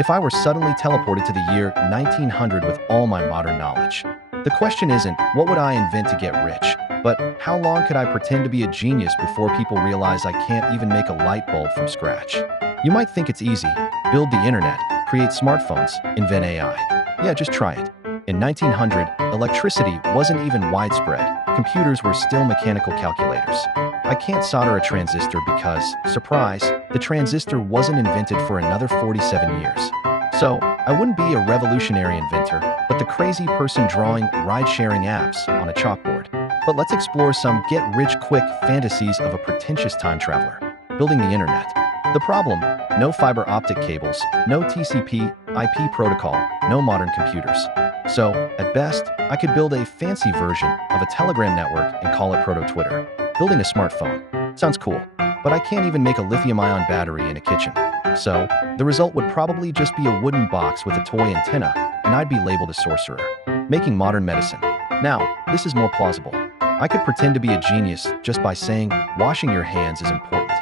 If I were suddenly teleported to the year 1900 with all my modern knowledge? The question isn't, what would I invent to get rich? But how long could I pretend to be a genius before people realize I can't even make a light bulb from scratch? You might think it's easy. Build the internet, create smartphones, invent AI. Yeah, just try it. In 1900, electricity wasn't even widespread. Computers were still mechanical calculators. I can't solder a transistor because, surprise, the transistor wasn't invented for another 47 years. So, I wouldn't be a revolutionary inventor, but the crazy person drawing ride-sharing apps on a chalkboard. But let's explore some get-rich-quick fantasies of a pretentious time traveler. Building the internet. The problem: no fiber optic cables, no TCP/IP protocol, no modern computers. So, at best, I could build a fancy version of a Telegram network and call it Proto-Twitter. Building a smartphone. Sounds cool, but I can't even make a lithium-ion battery in a kitchen. So, the result would probably just be a wooden box with a toy antenna, and I'd be labeled a sorcerer. Making modern medicine. Now, this is more plausible. I could pretend to be a genius just by saying, washing your hands is important.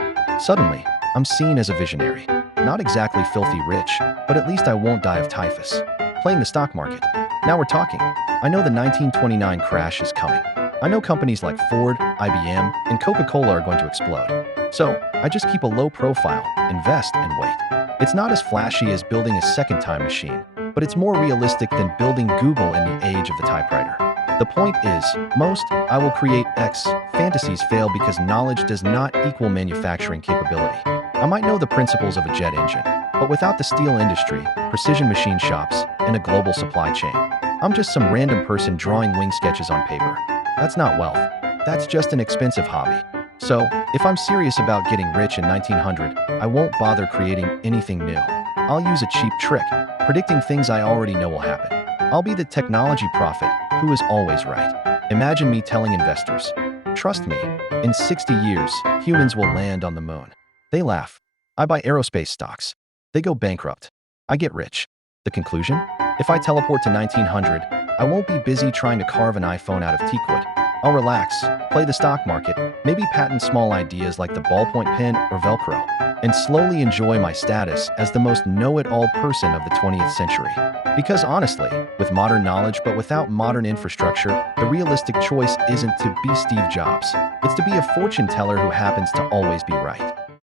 Suddenly, I'm seen as a visionary. Not exactly filthy rich, but at least I won't die of typhus. Playing the stock market. Now we're talking. I know the 1929 crash is coming. I know companies like Ford, IBM, and Coca-Cola are going to explode. So, I just keep a low profile, invest, and wait. It's not as flashy as building a second time machine, but it's more realistic than building Google in the age of the typewriter. The point is, most I will create X fantasies fail because knowledge does not equal manufacturing capability. I might know the principles of a jet engine, but without the steel industry, precision machine shops, and a global supply chain, I'm just some random person drawing wing sketches on paper. That's not wealth. That's just an expensive hobby. So, if I'm serious about getting rich in 1900, I won't bother creating anything new. I'll use a cheap trick, predicting things I already know will happen. I'll be the technology prophet who is always right. Imagine me telling investors, trust me, in 60 years, humans will land on the moon. They laugh. I buy aerospace stocks. They go bankrupt. I get rich. The conclusion? If I teleport to 1900, I won't be busy trying to carve an iPhone out of teakwood. I'll relax, play the stock market, maybe patent small ideas like the ballpoint pen or Velcro, and slowly enjoy my status as the most know-it-all person of the 20th century. Because honestly, with modern knowledge but without modern infrastructure, the realistic choice isn't to be Steve Jobs. It's to be a fortune teller who happens to always be right.